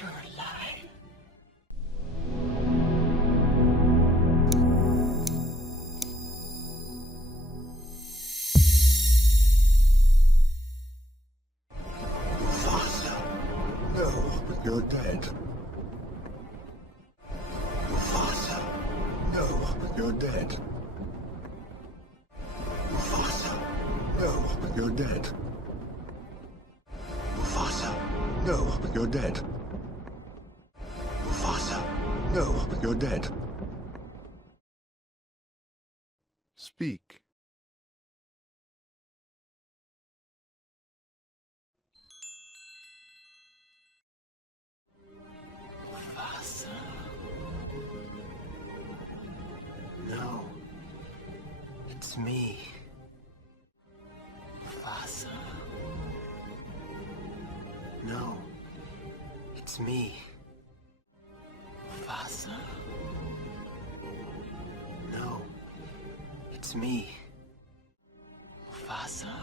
You're alive. Mufasa. No, you're dead. Mufasa. No, you're dead. Mufasa. No, you're dead. Mufasa. No, you're dead. Mufasa. No, you're dead. Speak. Mufasa. No, it's me. Mufasa. No, it's me. Mufasa. No, it's me. Mufasa.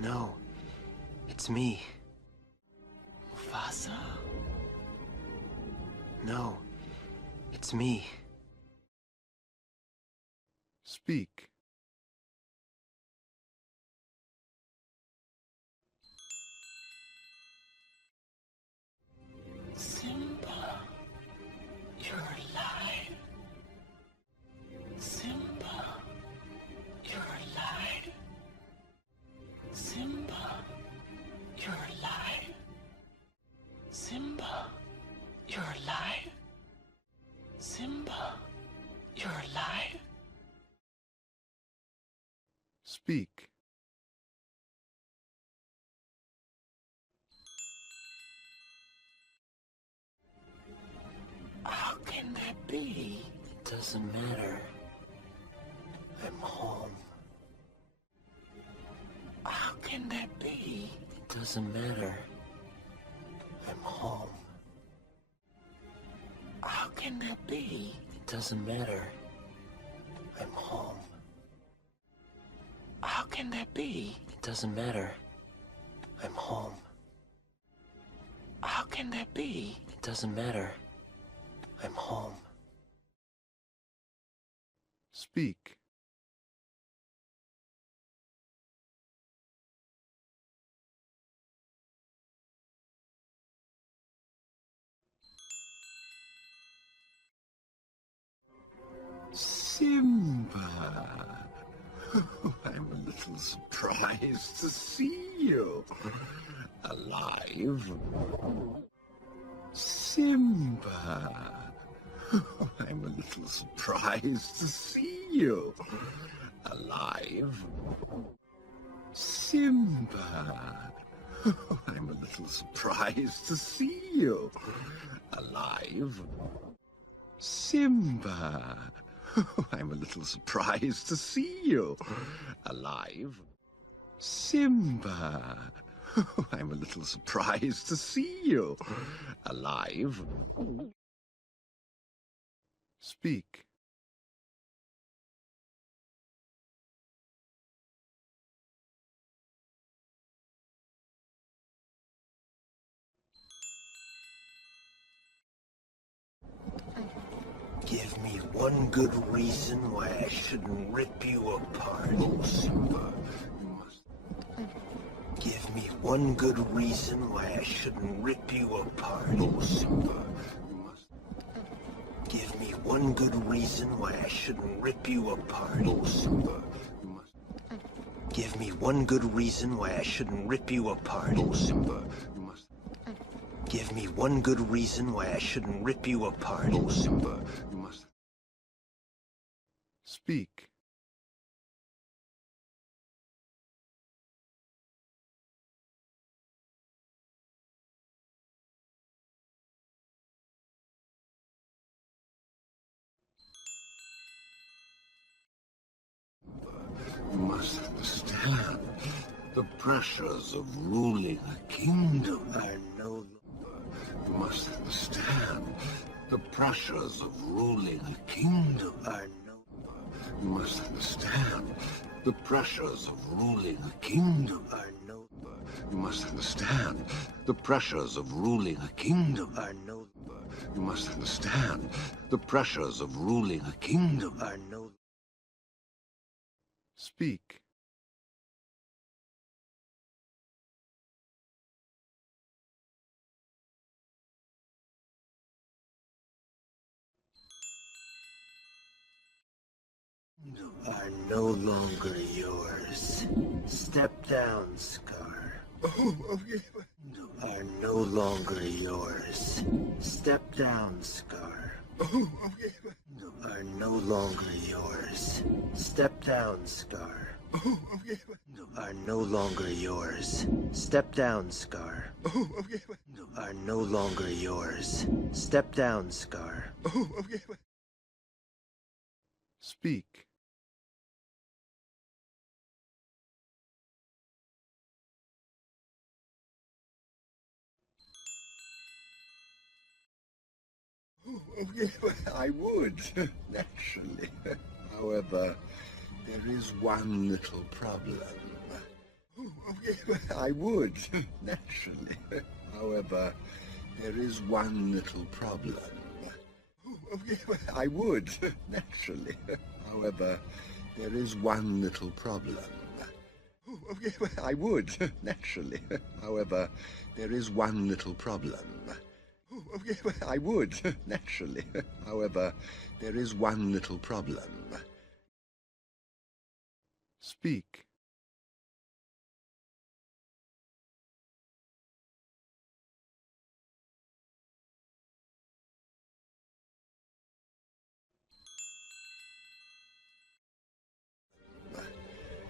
No, it's me. Mufasa. No, it's me. Speak. Simba, you're alive. Simba, you're alive. Simba, you're alive. Simba, you're alive. Simba, you're alive. Speak. How can that be? It doesn't matter. I'm home. How can that be? It doesn't matter. I'm home. How can that be? It doesn't matter. I'm home. How can that be? It doesn't matter. I'm home. How can that be? It doesn't matter. I'm home. Speak. Simba. I'm a little surprised to see you alive. Simba. I'm a little surprised to see you alive. Simba. I'm a little surprised to see you alive. Simba. I'm a little surprised to see you alive. Simba. I'm a little surprised to see you alive. Speak. Give me one good reason why I shouldn't rip you apart. Oh, Simba, you must. Give me one good reason why I shouldn't rip you apart. Oh, Simba, you must. Give me one good reason why I shouldn't rip you apart. Oh, Simba, you must. Give me one good reason why I shouldn't rip you apart. Oh, Simba, you must. Give me one good reason why I shouldn't rip you apart. Oh, Simba, you must. Speak. You must understand the pressures of ruling a kingdom are no longer. You must understand the pressures of ruling a kingdom are no longer. You must understand the pressures of ruling a kingdom are no longer. You must understand the pressures of ruling a kingdom. are no You must understand the pressures of ruling a kingdom. are no Speak. are no longer yours. Step down, Scar. Are no longer yours. Step down, Scar. Are no longer yours. Step down, Scar. Are no longer yours. Step down, Scar. Are no longer yours. Step down, Scar. Speak. I would, naturally. However, there is one little problem. I would, naturally. However, there is one little problem. I would, naturally. However, there is one little problem. I would, naturally. However, there is one little problem. I would, naturally. However, there is one little problem. Speak.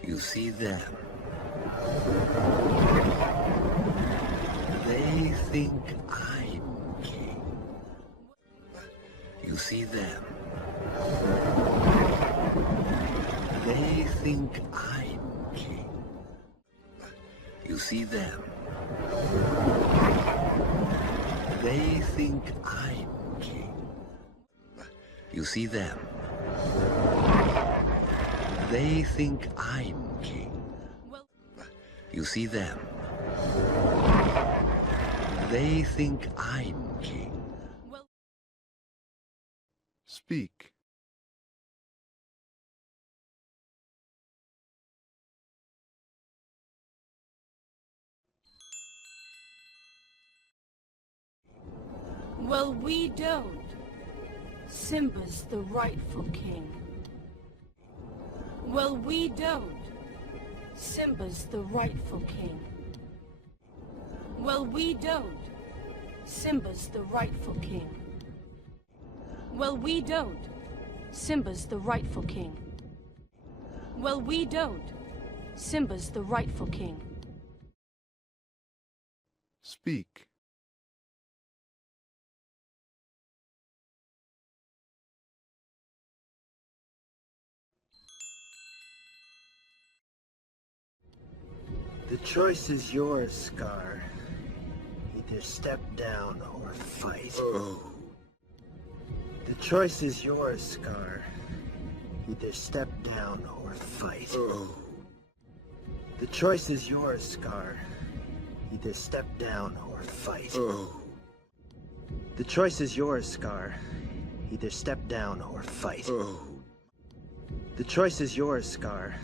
You see them. They think I'm king. You see them. They think I'm king. You see them. They think I'm king. You see them. They think I'm king. You see them. They think I'm king. Speak. Well, we don't. Simba's the rightful king. Well, we don't. Simba's the rightful king. Well, we don't. Simba's the rightful king. Well, we don't. Simba's the rightful king. Well, we don't. Simba's the rightful king. Speak. The choice is yours, Scar. Either step down or fight. The choice is yours, Scar. Either step down or fight. The choice is yours, Scar. Either step down or fight. The choice is yours, Scar. Either step down or fight. The choice is yours, Scar.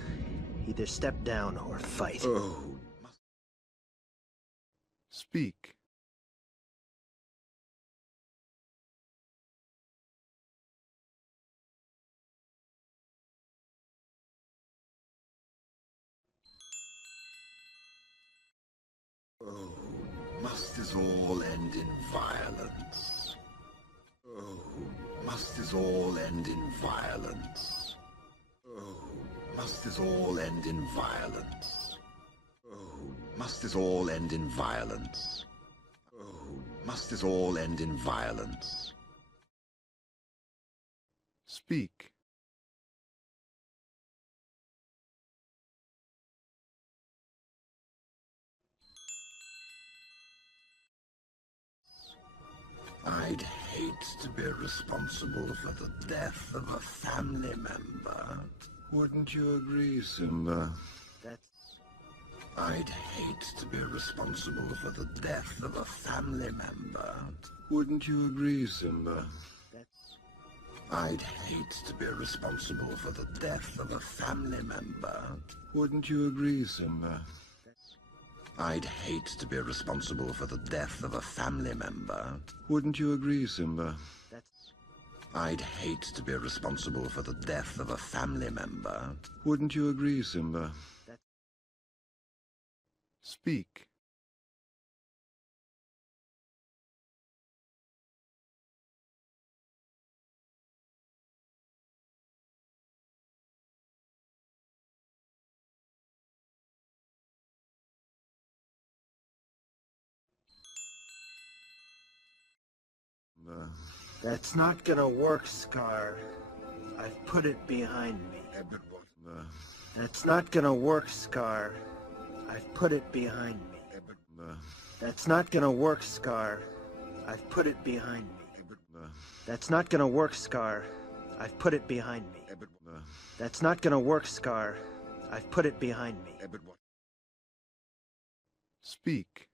Either step down or fight. Speak. Must this all end in violence? Must this all end in violence? Must this all end in violence? Must this all end in violence? Must this all end in violence? Speak. I'd hate to be responsible for the death of a family member. Wouldn't you agree, Simba? I'd hate to be responsible for the death of a family member. Wouldn't you agree, Simba? I'd hate to be responsible for the death of a family member. Wouldn't you agree, Simba? I'd hate to be responsible for the death of a family member. Wouldn't you agree, Simba? I'd hate to be responsible for the death of a family member. Wouldn't you agree, Simba? Speak. That's not gonna work, Scar. I've put it behind me. That's not gonna work, Scar. I've put it behind me. That's not gonna work, Scar. I've put it behind me. That's not gonna work, Scar. I've put it behind me. That's not gonna work, Scar. I've put it behind me. Speak.